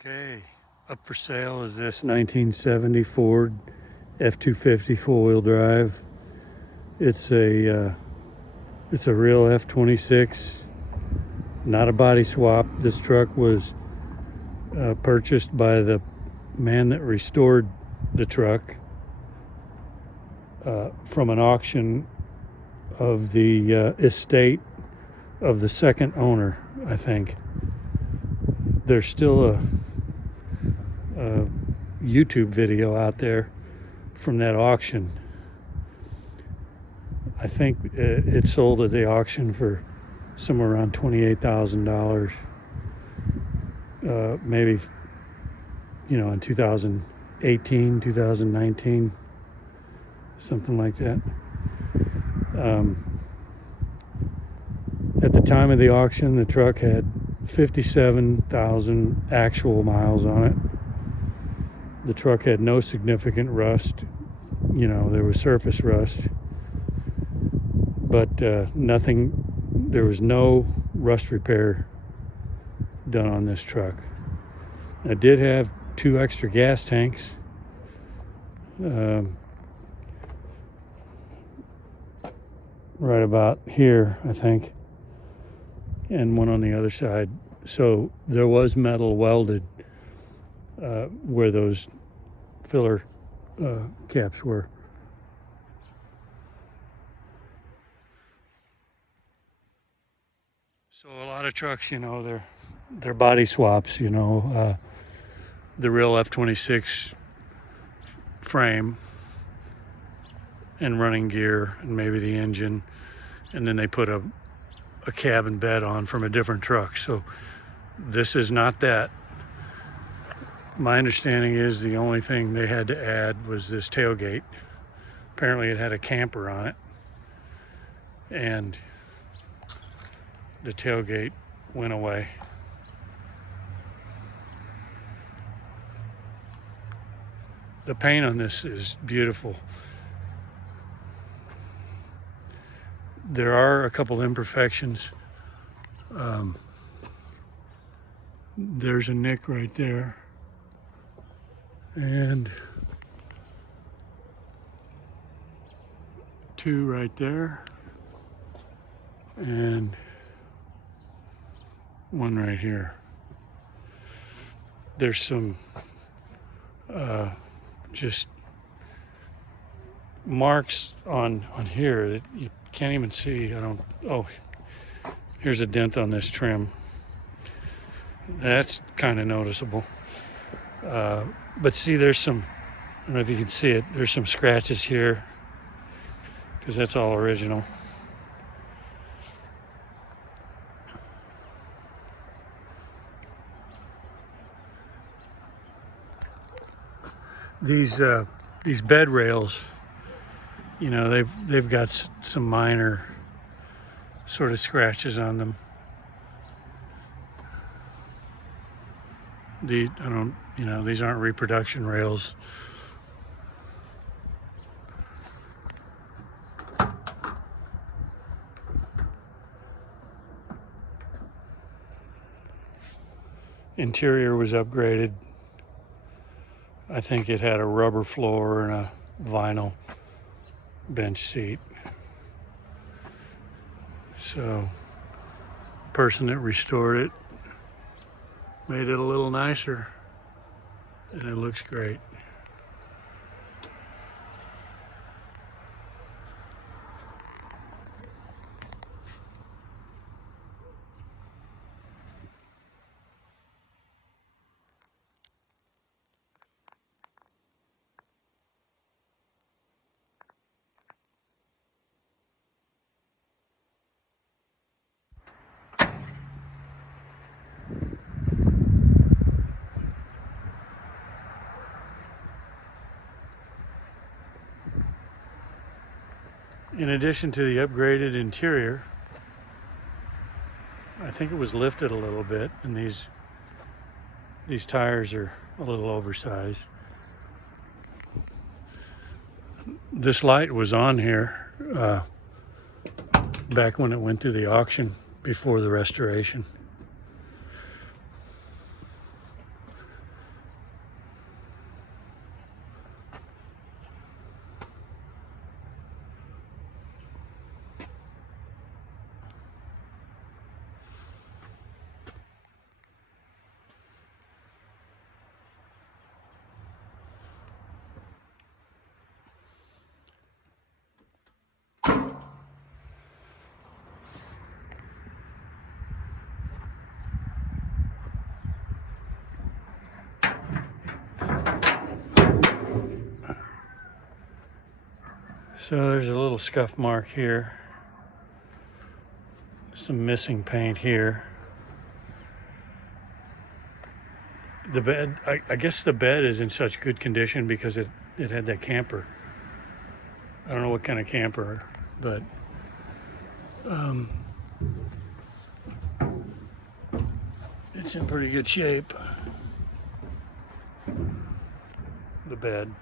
Okay, up for sale is this 1970 Ford F-250 four-wheel drive. It's a real F-26, not a body swap. This truck was purchased by the man that restored the truck from an auction of the estate of the second owner, I think. There's still a YouTube video out there from that auction. I think it sold at the auction for somewhere around $28,000, maybe, in 2018, 2019, something like that. At the time of the auction, the truck had 57,000 actual miles on it. The truck had no significant rust. There was surface rust, but there was no rust repair done on this truck. I did have 2 extra gas tanks. Right about here, I think, and one on the other side. So there was metal welded where those filler caps were. So a lot of trucks, they're body swaps. The real F-26 frame and running gear and maybe the engine, and then they put a cabin bed on from a different truck. So this is not that. My understanding is the only thing they had to add was this tailgate. Apparently it had a camper on it, and the tailgate went away. The paint on this is beautiful. There are a couple imperfections. There's a nick right there, and 2 right there, and 1 right here. There's some just marks on here that you can't even see. Here's a dent on this trim. That's kind of noticeable. But see, there's some, I don't know if you can see it, there's some scratches here, because that's all original. These bed rails, they've got some minor sort of scratches on them. These aren't reproduction rails. Interior was upgraded. I think it had a rubber floor and a vinyl bench seat. So, the person that restored it made it a little nicer, and it looks great. In addition to the upgraded interior, I think it was lifted a little bit, and these tires are a little oversized. This light was on here back when it went through the auction before the restoration. So there's a little scuff mark here. Some missing paint here. The bed, I guess the bed is in such good condition because it had that camper. I don't know what kind of camper, but it's in pretty good shape. The bed.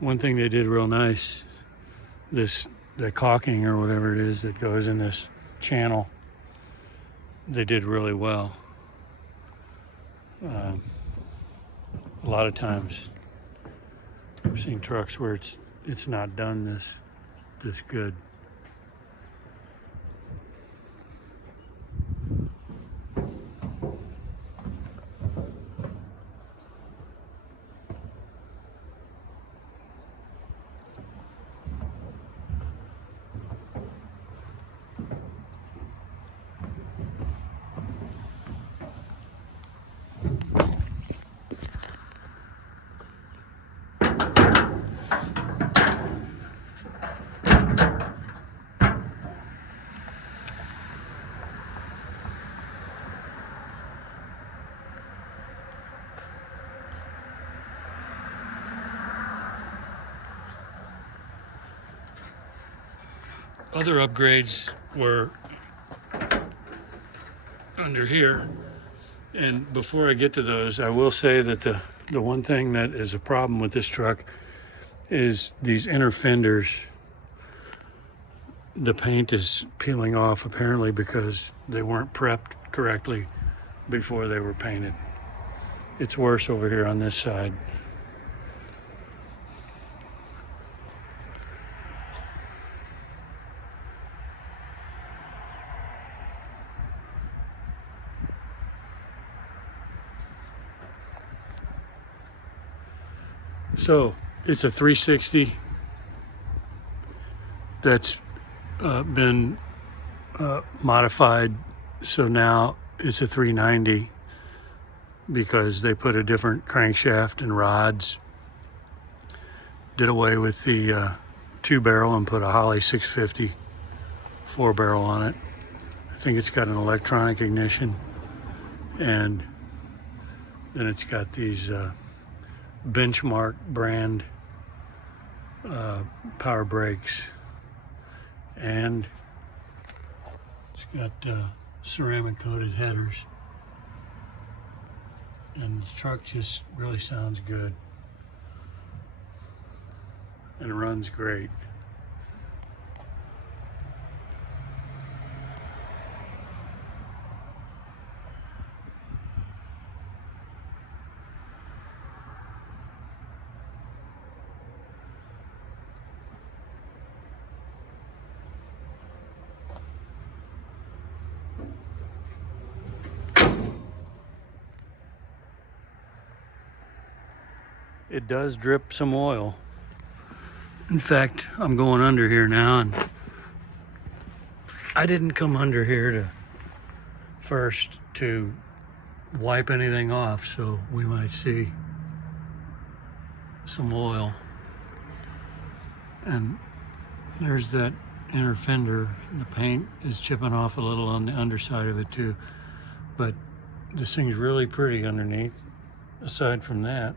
One thing they did real nice, the caulking or whatever it is that goes in this channel, they did really well. A lot of times I've seen trucks where it's not done this good. Other upgrades were under here, and before I get to those, I will say that the one thing that is a problem with this truck is these inner fenders. The paint is peeling off apparently because they weren't prepped correctly before they were painted. It's worse over here on this side. So it's a 360 that's been modified, so now it's a 390 because they put a different crankshaft and rods, did away with the 2-barrel and put a Holley 650 4-barrel on it. I think it's got an electronic ignition, and then it's got these Benchmark brand power brakes, and it's got ceramic coated headers, and the truck just really sounds good and runs great. It does drip some oil. In fact, I'm going under here now, and I didn't come under here first to wipe anything off, so we might see some oil. And there's that inner fender. The paint is chipping off a little on the underside of it too, but this thing's really pretty underneath. Aside from that,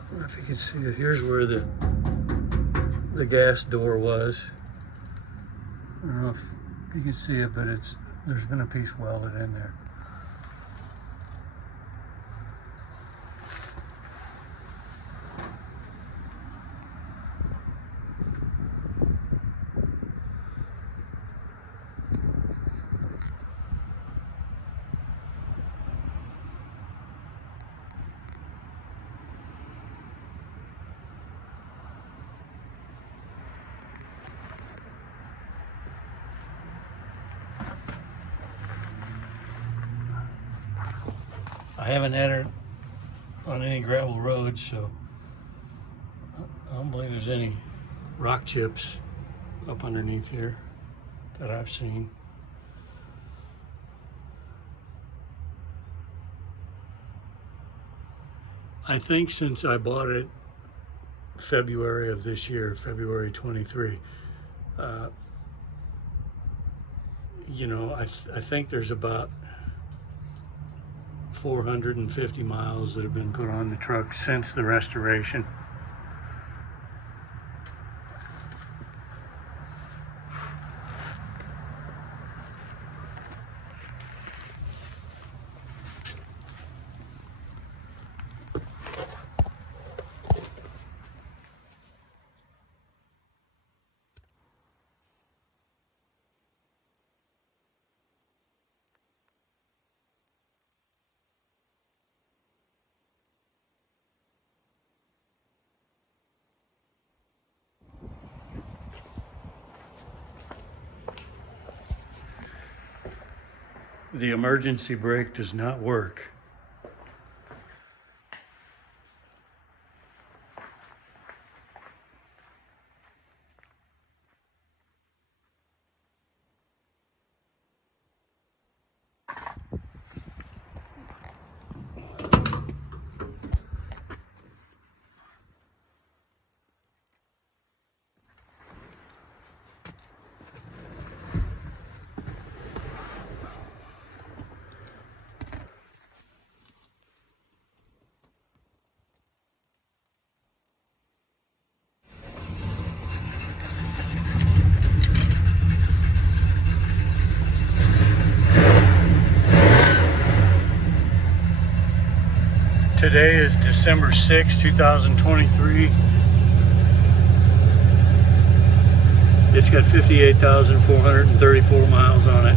I don't know if you can see it. Here's where the gas door was. I don't know if if you can see it, but there's been a piece welded in there. I haven't entered on any gravel roads, so I don't believe there's any rock chips up underneath here that I've seen. I think since I bought it February of this year, February 23, you know, I think there's about 450 miles that have been put on the truck since the restoration. The emergency brake does not work. Today is December 6, 2023. It's got 58,434 miles on it.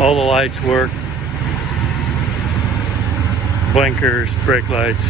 All the lights work, blinkers, brake lights.